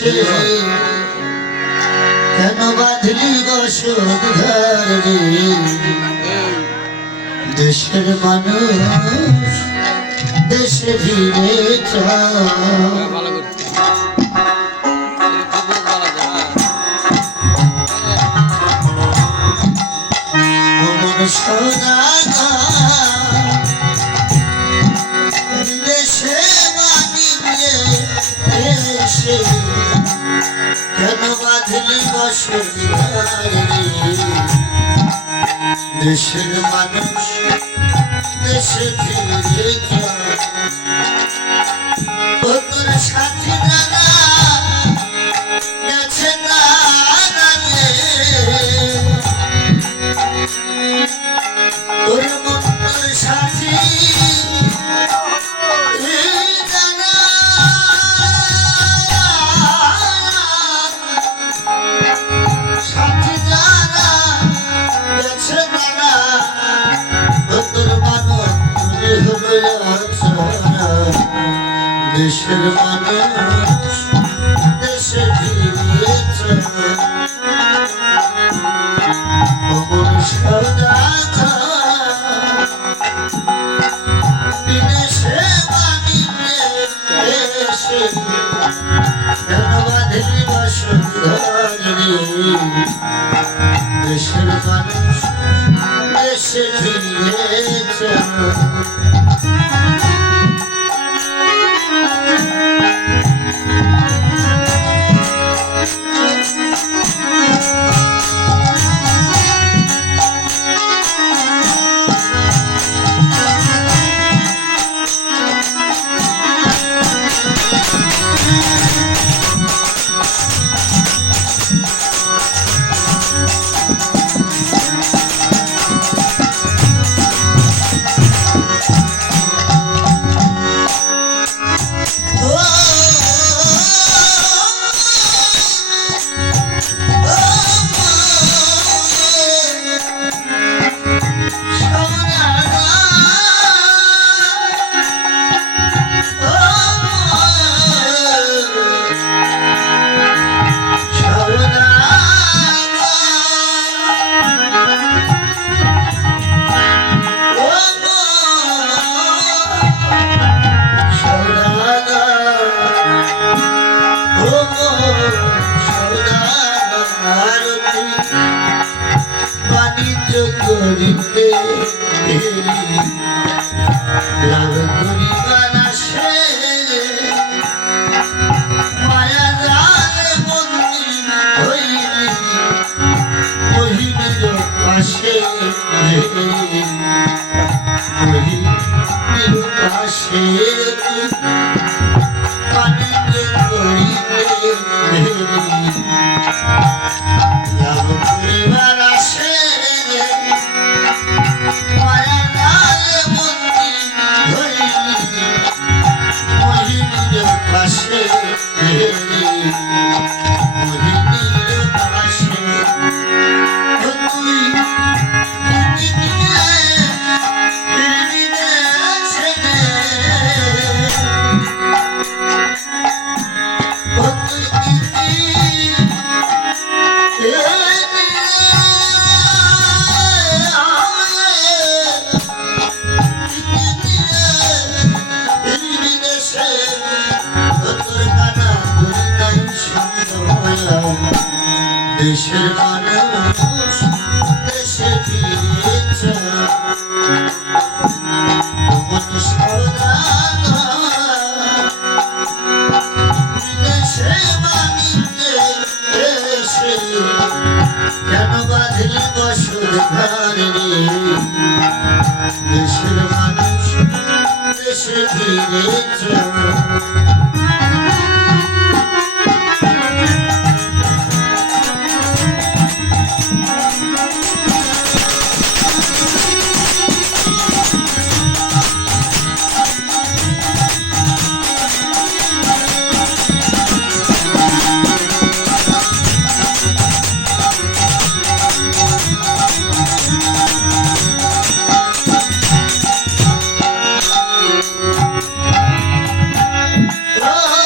দেশে কেন বাঁধলি বসুধার রে দেশের মানুষ দেশে ফিরে দেশে মানিয়ে এসে কেন বাঁধলি বসুধার রে দেশের মানুষ দেশে ফিরে তোর সাথী দাদা গেছে না তোর মন্ত্র সাথী সাথী দাদা গেছে না দেশের মানুষ দেশে ফিরেছে বিদেশে মানিয়ে এসে কেন বাঁধলি বসুধার রে দেশের মানুষ দেশে ফিরেছে করিতে লাভ করিবার আসে মায়া জালে বন্দী হইলি মহিমের পাশে মহিমের পাশে পানিতে করিতে লাভ করিবার আসে দেশের মানুষ দেশে ফিরেছে বিদেশে মানিতে এসে কেন বাঁধলি বসুধার রে দেশের মানুষ দেশে ফিরেছে Oh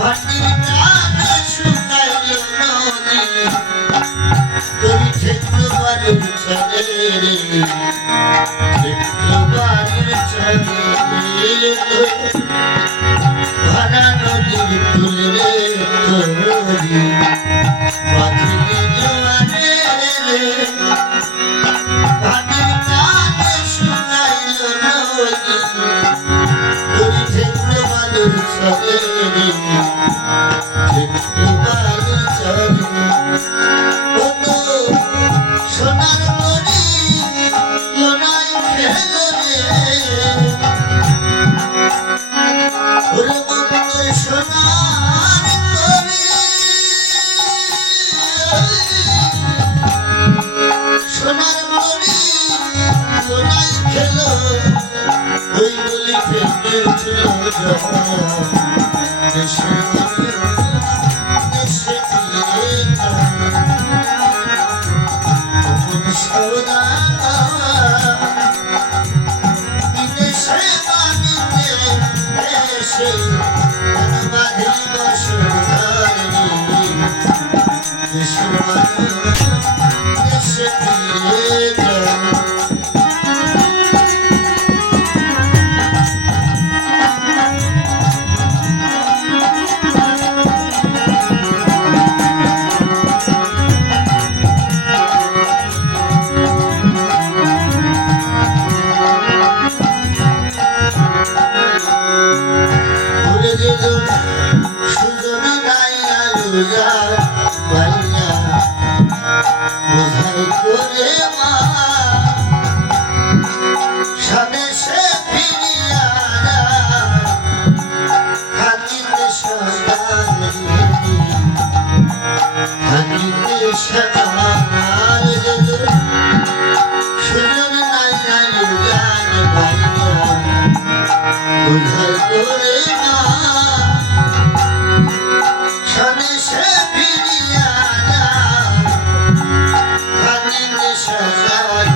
ভাটির টানে শুকাইল নদী তোর ঠেকলো বালুর চলে রে ঠেকলো বালুর চলে ভরা নদীর ফুল রে তোরি বাঁধলি জোয়ারে রে ভাটির টানে শুকাইল নদী তোর ঠেকলো বালুর চলে রে ঠেকলো বালুর চলে সোনার তরি লোনায় খেলো রে ওরে বন্ধুর সোনার তরি সোনার তরি লোনায় খেলো ওই বলি প্রেমের ছিল দেশের দেশে সৌদা বিদেশে বাণিজ্যে এসে বাঁধলি বসর দেশের মানুষ দেশে ফিরে যায় সুজনে গাইয়া লুজা বাইয়া বোঝাই করে মা স্বদেশে ফিরিয়া থাকিতে সকাল থাকিতে সকাল সুজনে গাইয়া লুজা বাইয়া বোঝাই করে মা স্বদেশে ফিরিয়া থাকিতে সকাল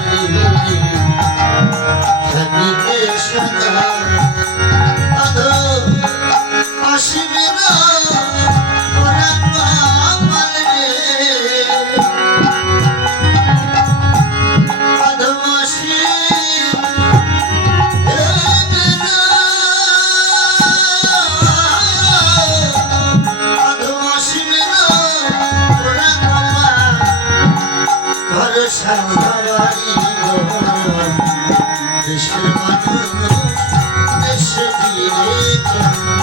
থাকিতে সকাল আধো আসিবে না ওরা পাল রে আধো আসিবে না আধো আসিবে না ওরা ভরসা দেশের মানুষ দেশে ফিরে যায়